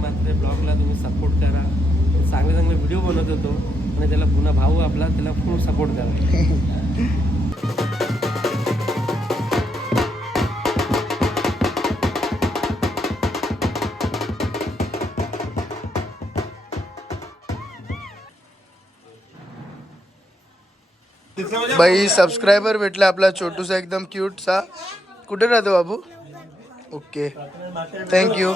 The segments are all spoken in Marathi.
मात्र ब्लॉगला तुम्ही सपोर्ट करा. चांगले चांगले व्हिडिओ बनवत होतो. आणि त्याला पुन्हा भाऊ आपला त्याला खूप सपोर्ट करा. बाई सबस्क्रायबर भेटला आपला छोटूसा एकदम क्यूटचा कुठे राहतो बाबू? ओके थँक्यू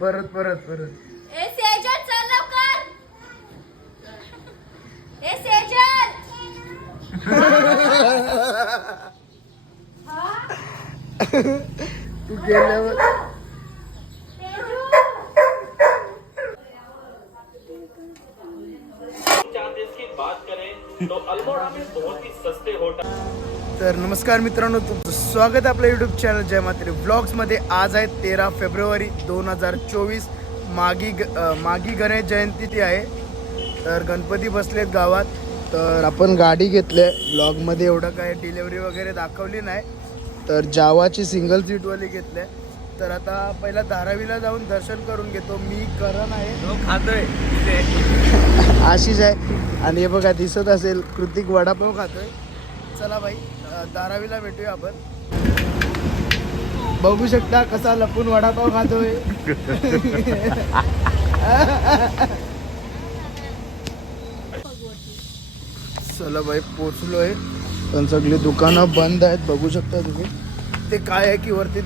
परत परत परत. तू गेल्यावर तर नमस्कार मित्रांनो तुमचं स्वागत आहे आपल्या युट्यूब चॅनल जय मात्रे. ब्लॉग्समध्ये आज आहे तेरा फेब्रुवारी दोन हजार चोवीस. मागी ग- मागी गणेश जयंती ती आहे. तर गणपती बसलेत गावात. तर आपण गाडी घेतली आहे. ब्लॉगमध्ये एवढं काय डिलेवरी वगैरे दाखवली नाही. तर जावाची सिंगल सीटवाली घेतली आहे. तर आता पहिला धारावीला जाऊन दर्शन करून घेतो. मी करण आहे. खातोय. आशिष आहे. आणि हे बघा दिसत असेल कृतिक वडापाव खातोय. चला भाई धारावीला भेटूया आपण. बघू शकता कसा लपून वडापाव खातोय. चला भाई पोचलोय. पण सगळी दुकानं बंद आहेत बघू शकता तुम्ही. ते काय आहे की वरती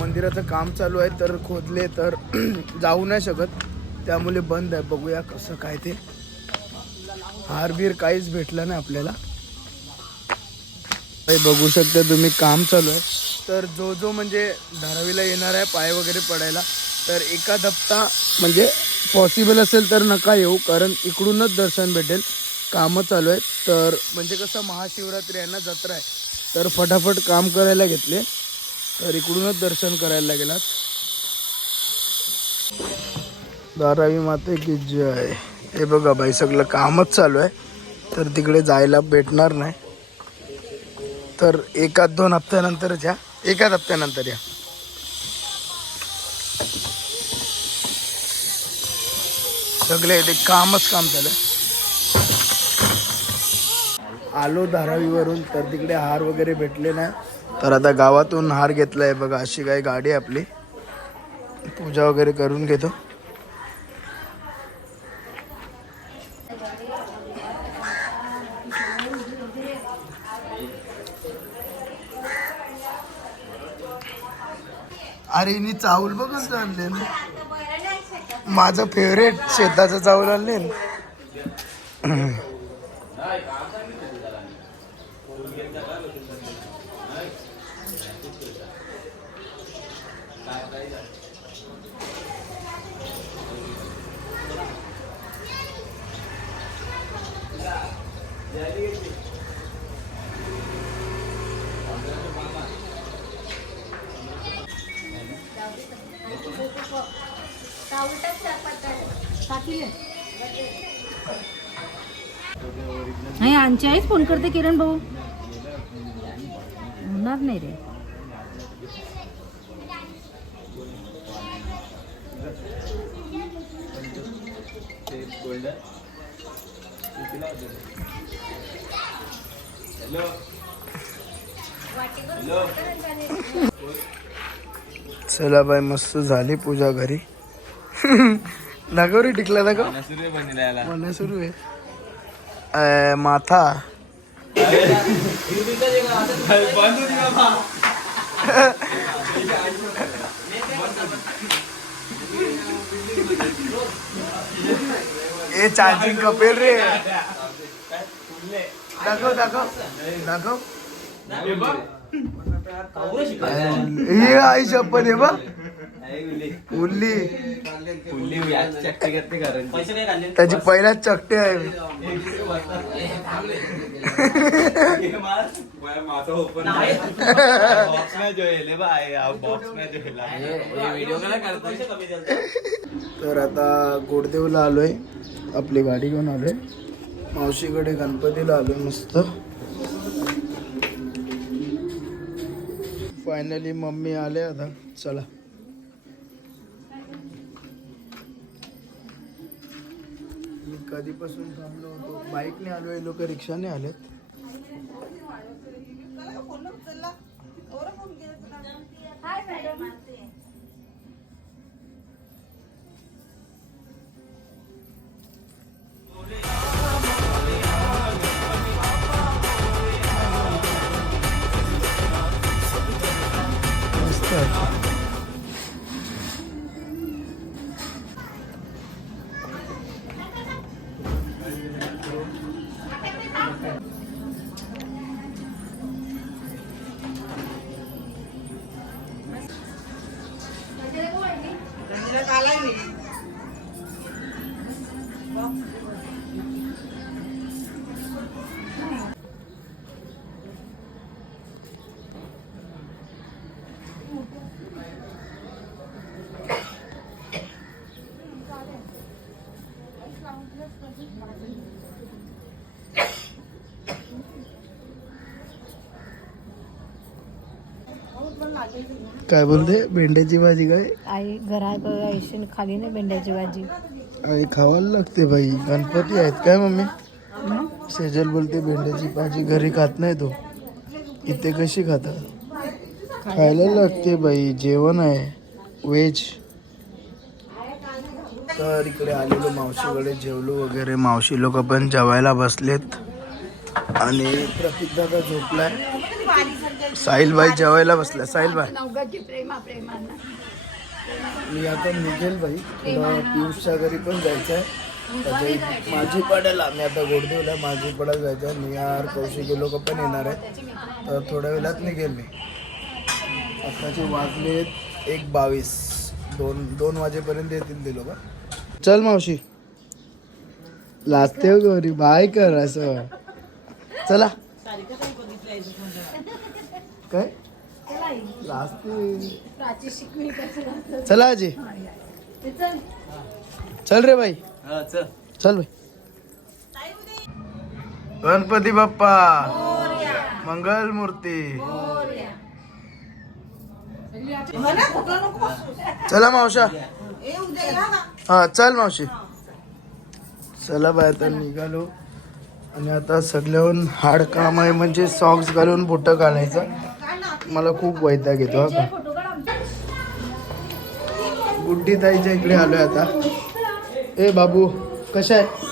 मंदिराचं काम चालू आहे तर खोदले तर जाऊ नाही शकत. त्यामुळे बंद आहे. बघूया कसं काय ते. हारबीर काहीच भेटलं नाही आपल्याला. बघू शकता तुम्ही काम चालू आहे. तर जो जो म्हणजे धारावीला येणार आहे पाय वगैरे पडायला तर एका धप्ता म्हणजे पॉसिबल असेल तर नका येऊ कारण इकडूनच दर्शन भेटेल. कामं चालू आहेत. तर म्हणजे कसं महाशिवरात्री आहे ना जत्रा आहे. तर फटाफट काम करायला घेतले. तर इकडूनच दर्शन करायला गेलात धारावी माते की जय. हे बघा बाई सगळं कामच चालू आहे. तर तिकडे जायला भेटणार नाही. तर एकाच दोन हप्त्यानंतरच या एकाच हप्त्यानंतर या. सगळे ते कामच काम झालं. आलो धारावीवरून तर तिकडे हार वगैरे भेटले नाही. तर आता गावातून हार घेतलाय बघा अशी काही गाडी आहे आपली. पूजा वगैरे करून घेतो. अरे मी चावल बघून कसं आणले माझं फेवरेट शेताचं चावल आणले नाही आमची आईच फोन करते किरण भाऊ. होणार नाही रे. चला बाय मस्त झाली पूजा घरी. दाखव रे टिकला दाखव म्हणणं सुरू आहे माथा। ए चार्जिंग कपेल रे। दाखव दाखव दाखव हे आई शप्पन आहे बा। उल्ली. त्याची पहिल्याच चकटे आहे. तर आता गोडदेवला आलोय. आपली गाडी घेऊन आलोय. मावशीकडे गणपतीला आलो मस्त. फायनली मम्मी आले आता. चला. कधीपासून थांबलो होतो. बाईकने आलो हे लोक रिक्षाने आलेत. मस्त काय बोलते? भेंड्याची भाजी काय? आई घरात आयुष्य खाली नाही भेंड्याची भाजी. आणि खावायला लागते बाई. गणपती आहेत काय मम्मी? सेजल बोलते भेंड्याची भाजी घरी खात नाही तो. इथे कशी खाता खायला लागते बाई. जेवण आहे. व्हेज. तर इकडे आलेलो मावशीकडे जेवलो वगैरे. मावशी लोक पण जेवायला बसलेत. आणि प्रतीक दादा झोपलाय. साहिल भाई जेवायला बसलाय. साहिल भाई मी आता निघेल बाई पियुषच्या घरी पण जायचं आहे माझी पडेल आम्ही आता गोडदेवला माझी पडायला जायचं आहे निहार कौशिक लोक पण येणार आहेत. तर थोड्या वेळात निघेल मी. आताचे वाजले एक बावीस. दोन दोन वाजेपर्यंत येतील ते लोक. चल मावशी. लाजते हो गौरी बाय कर असं. चला. काय? चला आजी चल. रे भाई चल. भाई गणपती बाप्पा. मंगल मूर्ती चला मावशा. हा चल मावशी. चला बाय आता निघालो. आणि आता सगळ्याहून हार्ड काम आहे म्हणजे सॉक्स घालून बोटं घालायचं. मला खूप वैताग येतो हा का? गुड्डी ताईच्या इकडे आलोय आता. ए बाबू कशा आहे?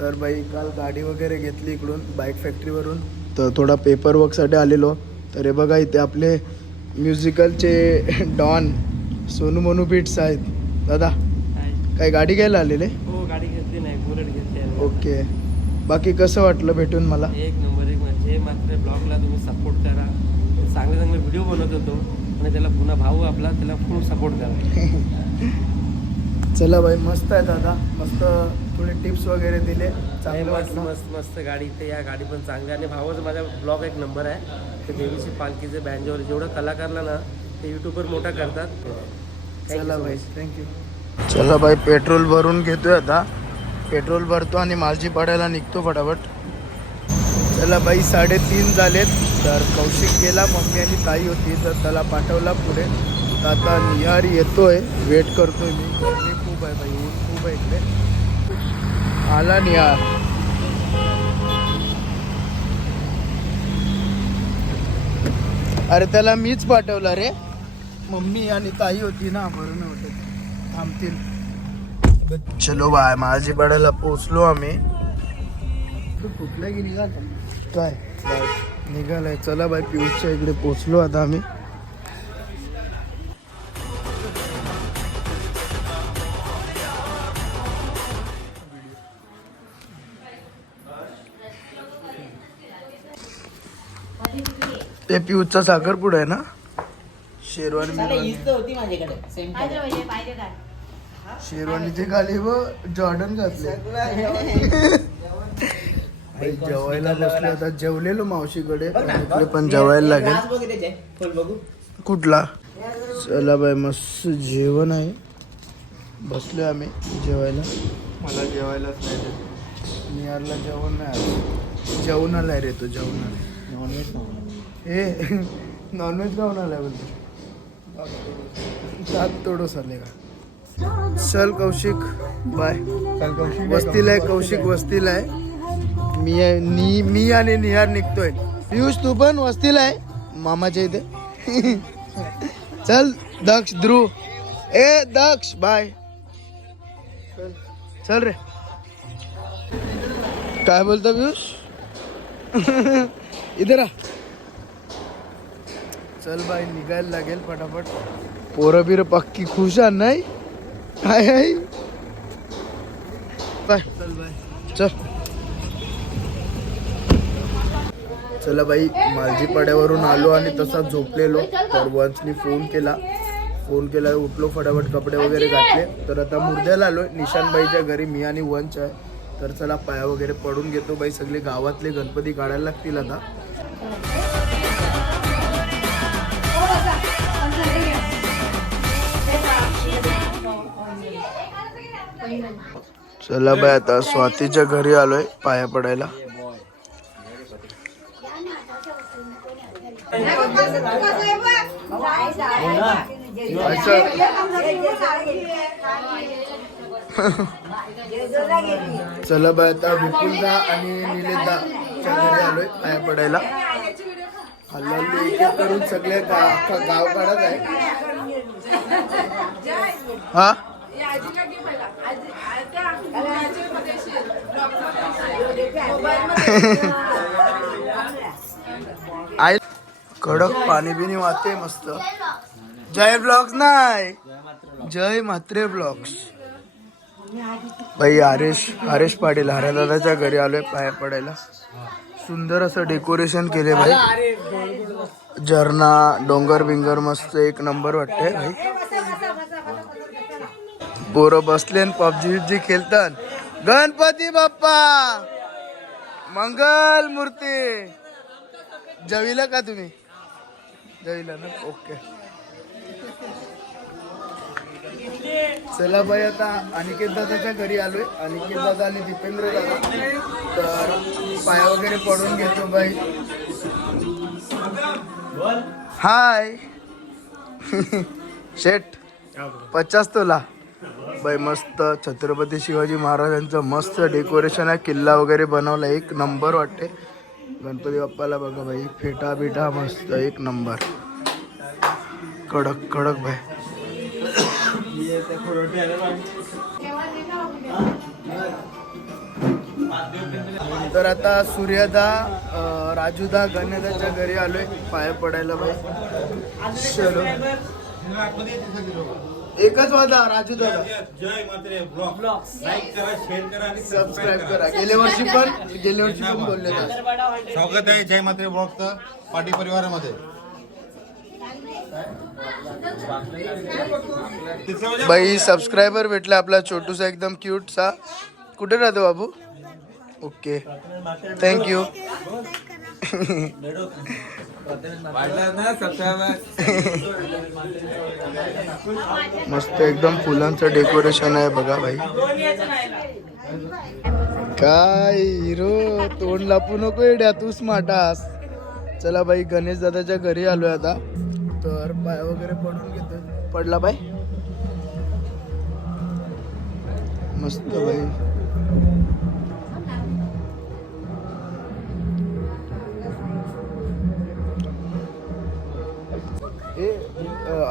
तर बाई काल गाडी वगैरे घेतली इकडून बाईक फॅक्टरीवरून तर थोडा पेपर वर्कसाठी आलेलो. तर हे बघा इथे आपले म्युझिकलचे डॉन सोनू मोनू बीट्स आहेत. दादा काय गाडी घ्यायला आलेले? हो गाडी घेतली नाही बुलेट घेतली आहे. ओके. बाकी कसं वाटलं भेटून मला? एक नंबर एक म्हणजे मात्र ब्लॉगला तुम्ही सपोर्ट करा. चांगले चांगले व्हिडिओ बनवत होतो. आणि त्याला पुन्हा भाऊ आपला त्याला खूप सपोर्ट करा. चला बाई मस्त आहे दादा. मस्त थोडे टिप्स वगैरे दिले. नाही, चांगलं मस्त वाटलं. मस्त मस्त गाडी. इथे या गाडी पण चांगली आहे. आणि भावाचा माझा ब्लॉग एक नंबर आहे. ते देवीची पालखीचे बँजोवर जेवढं कलाकारला ना ते युट्यूबवर मोठा करतात. Thank you चला so much. थँक्यू चला बाई पेट्रोल भरून घेतोय आता. पेट्रोल भरतो आणि माझी पडायला निघतो फटाफट. चला बाई साडेतीन झालेत. तर कौशिक गेला मम्मी आणि ताई होती तर त्याला पाठवला पुढे. तर आता निहार येतोय. वेट करतोय मी. गर्मी खूप आहे बाई ऊन खूप आहे इकडे. आला निहार. अरे त्याला मीच पाठवला रे. मम्मी आणि ताई होती ना बरं नव्हतं. थांबतील. चलो बाय माझी पडायला पोचलो आम्ही. कुठल्या की निघाला काय? निघालाय. चला बाय पियुषच्या इकडे पोचलो आता आम्ही. ते पियुषचा साखरपुडा आहे ना? शेरवानी. होती माझ्याकडे. सेम शेरवानीचे खाली व जॉर्डन घातले. जेवायला बसले आता. जेवलेलो मावशीकडे. पण जेवायला लागेल. कुठला? चला बाय मस्त जेवण आहे. बसलोय आम्ही जेवायला. मला जेवायलाच नाही देत. निहारला जेवण नाही आलं. जेवण आहे रे तो जेवण आलाय. नॉनव्हेज हे नॉनव्हेज खाऊन आलाय बोलतो. दात तोडूस आले का? चल कौशिक बाय. वस्तीला आहे कौशिक वस्तीला आहे. मी आहे नी मी आणि निहार निघतोय. पियुष तू पण वस्तीला आहे? मामाच्या इथे. चल दक्ष ध्रुव ए दक्ष बाय. चल चल रे. काय बोलतो पियुष? इधर आ. चल बाई निघायला लागेल फटाफट. पोरं बिरं पक्की खुश आहे नाही? Hi hi. बाय. चल. चला बाई मालजी पाड्यावरून आलो आणि तसा झोपलेलो. तर वंशनी फोन केला. फोन केला उठलो फटाफट कपडे वगैरे घातले. तर आता मुर्द्याला आलोय. निशानबाईच्या घरी मी आणि वंश आहे. तर चला पाया वगैरे पडून घेतो. बाई सगळे गावातले गणपती काढायला लागतील आता. चला बाय आता स्वातीच्या घरी आलोय पाया पडायला. चला बाय आता विपुलदा आणि निलेदा घरी आलोय पाया पडायला. हल्ली करून सगळे गाव काढत आहे. हा? आई कडक पाणी बिनी वाहते मस्त. जय ब्लॉग्स नाही. जय म्हात्रे ब्लॉग्स. बाई हरेश हरेश पाटील हरदादाच्या घरी आलोय पाया पडायला. सुंदर असं डेकोरेशन केले भाई झरणा डोंगर बिंगर मस्त एक नंबर वाटते भाई पोरं बसले पबजी बिबजी खेळतात. गणपती बाप्पा! मंगल मूर्ती. जविला का तुम्ही? जविला ना? ओके. चला बाई आता अनिकेत दादाच्या घरी आलोय. अनिकेत दादा आणि दीपेंद्र दादा. तर पाया वगैरे पडून घेतो बाई. हाय. शेठ पचास तुला. बाई मस्त. छत्रपती शिवाजी महाराजांचं मस्त डेकोरेशन आहे. किल्ला वगैरे बनवला एक नंबर वाटते. गणपती बाप्पाला बघा बाई फेटा बिटा मस्त एक नंबर कडक कडक बाई. तर आता सूर्यदा राजूदा गणेदाच्या घरी आलोय. पाया पडायला बाई. चलो. एकच वादा राजू दादा. जय मात्रे ब्लॉग लाईक करा शेअर करा आणि सबस्क्राईब करा. गेल्या वर्षी पण गेल्या वर्षी पण बोलले. स्वागत आहे जय मात्रे ब्लॉगचं पाटी परिवारामध्ये. बाई सबस्क्रायबर भेटला आपला छोटूसा एकदम क्यूट सा. कुठे राहतो बाबू? ओके थँक्यू मस्त एकदम फुलांचं डेकोरेशन आहे बघा भाई काय हिरो तोंड लापू नको येड्या तू स्मार्टास चला बाई गणेश दादाच्या घरी आलोय आता. तर पाय वगैरे पडून घेतो पडला बाई? मस्त बाई. हे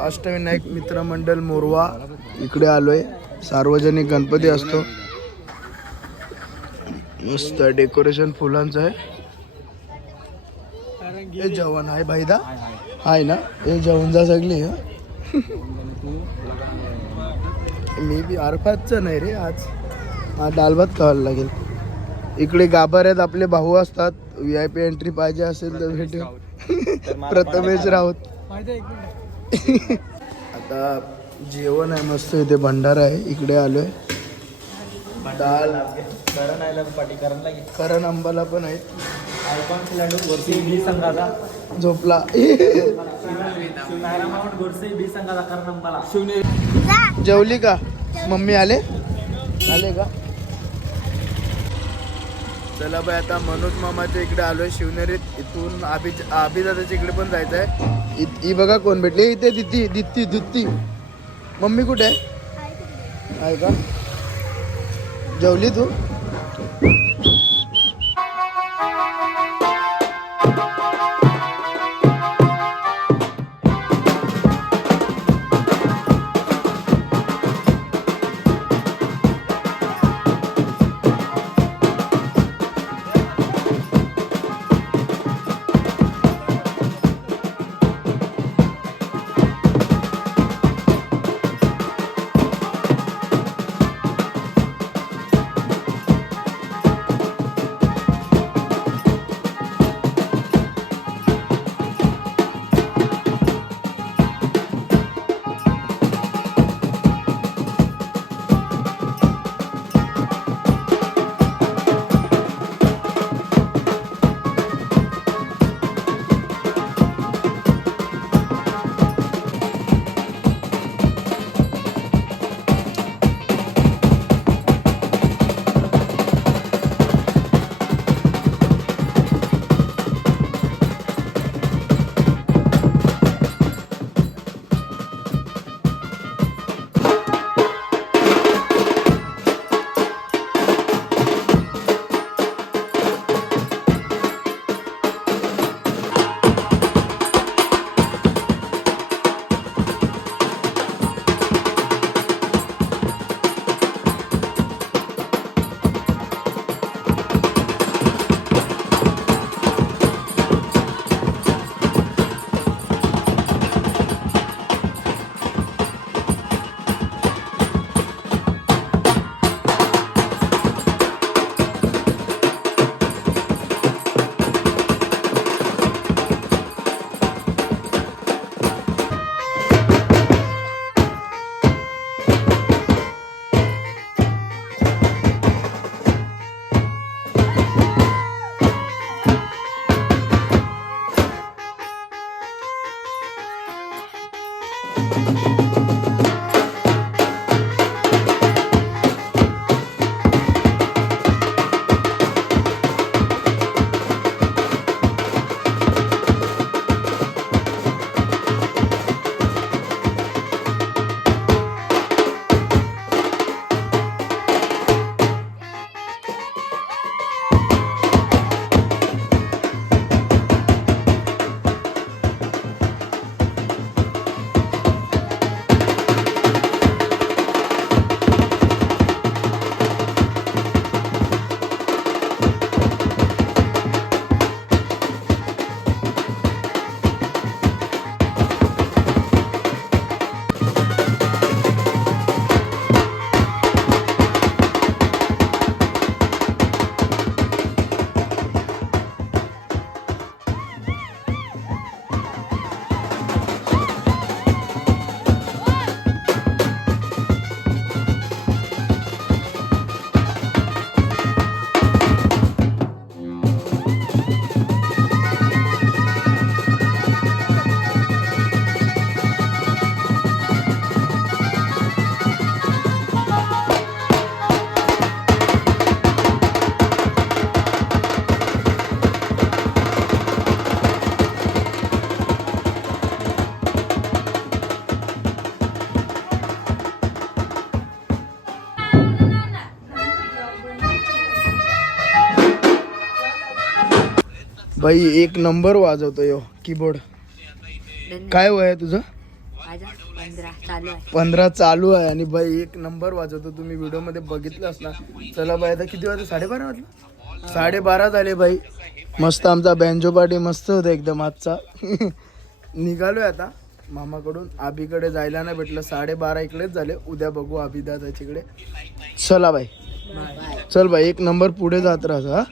अष्टविनायक मित्रमंडळ मोरवा इकडे आलोय. सार्वजनिक गणपती असतो. मस्त डेकोरेशन फुलांचं आहे. हे जेवण आहे भाईदा. आहे ना? हे जेवण जा सगळी हं? मी बी आरफातचं नाही रे आज. हा दाल भात खावायला लागेल. इकडे गाभाऱ्यात आपले भाऊ असतात. व्ही आय पी एंट्री पाहिजे असेल तर भेटू प्रथमेश राऊत. आता जेवण आहे मस्त इथे भंडारा आहे इकडे आलोय. दाल करण आयला पाठी करणला करण अंबाला पण आहेत. आयकॉन खिलाडू गोरसे बी संघाचा. झोपला. गोरसे बी संघाचा करण अंबाला शिवने जेवली का? मम्मी आले? आले का? चला बाई आता मनोज मामाच्या इकडे आलोय. शिवनेरीत इथून आबी आबीदादाच्या इकडे पण जायचं आहे इ- ही बघा कोण भेटली. इथे दित्ती दित्ती दित्ती मम्मी कुठे आहे? आहे का? जेवली तू? बाई एक नंबर वाजवतो यो कीबोर्ड काय वय आहे तुझं? पंधरा चालू आहे. पंधरा चालू आहे आणि बाई एक नंबर वाजवतो. तुम्ही व्हिडिओमध्ये बघितलं असणार. चला बाई आता किती वाजले? साडेबारा वाजले? साडेबारा झाले बाई मस्त आमचा बँजो पार्टी मस्त होता एकदम आजचा. निघालोय आता मामाकडून. आबीकडे जायला नाही भेटलं. साडेबारा इकडेच झाले. उद्या बघू आबी दादाच्याकडे चला बाई चल बाई एक नंबर पुढे जात राहा हा.